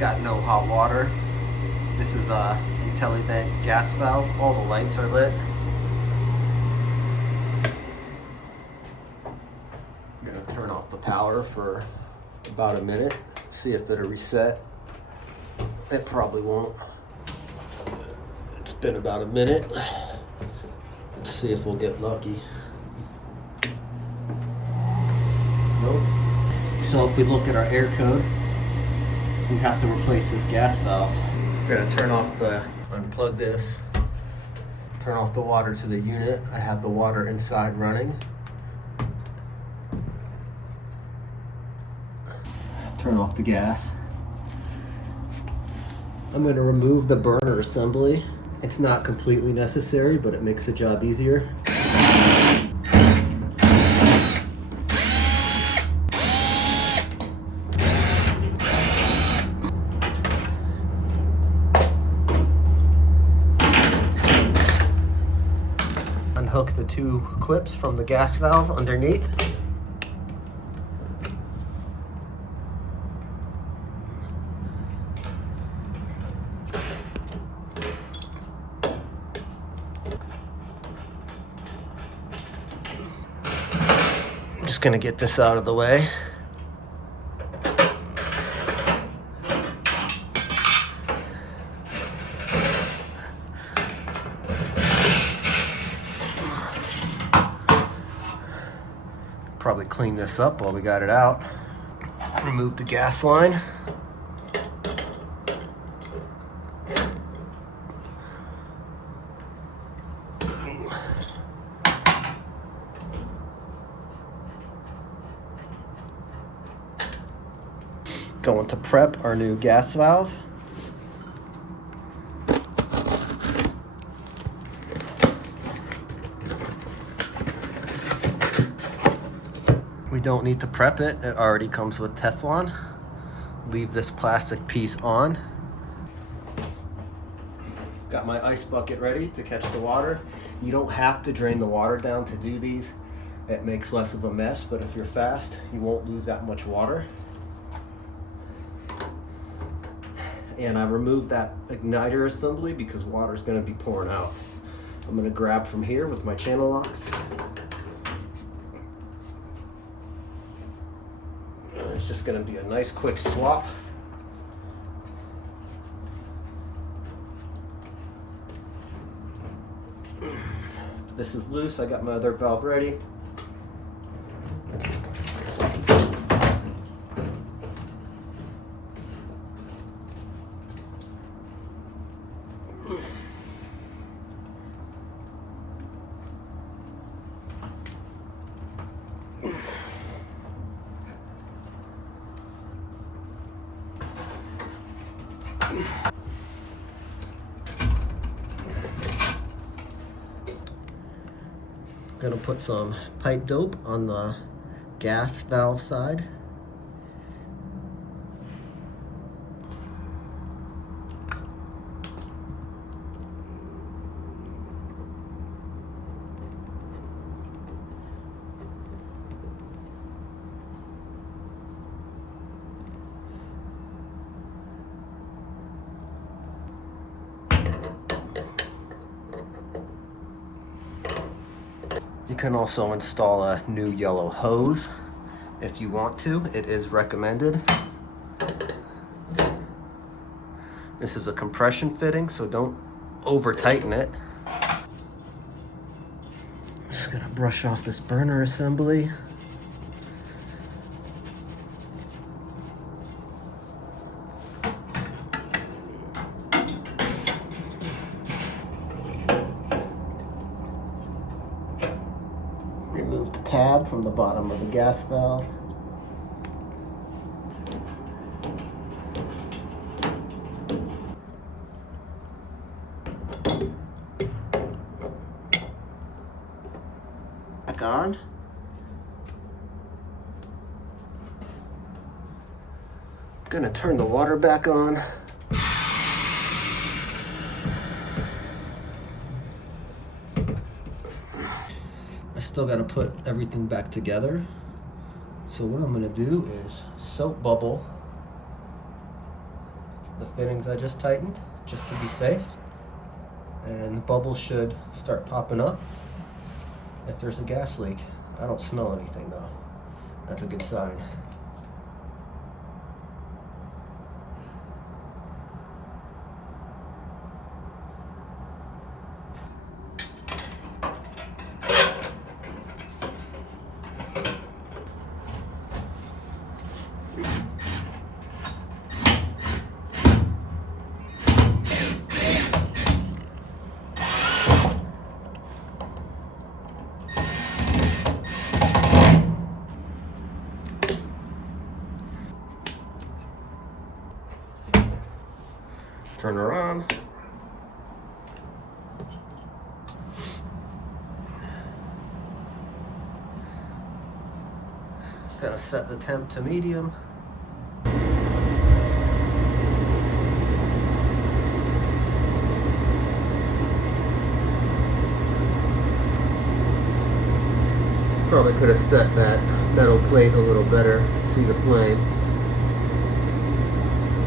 Got no hot water. This is a Intellivent gas valve. All the lights are lit. I'm gonna turn off the power for about a minute, see if it'll reset. It probably won't. It's been about a minute. Let's see if we'll get lucky. Nope. So if we look at our air code, we have to replace this gas valve. We're gonna unplug this, turn off the water to the unit. I have the water inside running. Turn off the gas. I'm gonna remove the burner assembly. It's not completely necessary, but it makes the job easier. Unhook the two clips from the gas valve underneath. I'm just gonna get this out of the way. Probably clean this up while we got it out. Remove the gas line. Going to prep our new gas valve. We don't need to prep it. It already comes with Teflon. Leave this plastic piece on. Got my ice bucket ready to catch the water. You don't have to drain the water down to do these. It makes less of a mess, but if you're fast, you won't lose that much water. And I removed that igniter assembly because water is going to be pouring out. I'm going to grab from here with my channel locks. It's just going to be a nice quick swap. This is loose. I got my other valve ready. Gonna put some pipe dope on the gas valve side. You can also install a new yellow hose if you want to. It is recommended. This is a compression fitting, so don't over tighten it. Just gonna brush off this burner assembly. Remove the tab from the bottom of the gas valve. Back on. Gonna turn the water back on. I still got to put everything back together. So what I'm going to do is soap bubble the fittings I just tightened, just to be safe. And the bubbles should start popping up if there's a gas leak. I don't smell anything though. That's a good sign. Turn her on. Gotta set the temp to medium. Probably could have set that metal plate a little better to see the flame.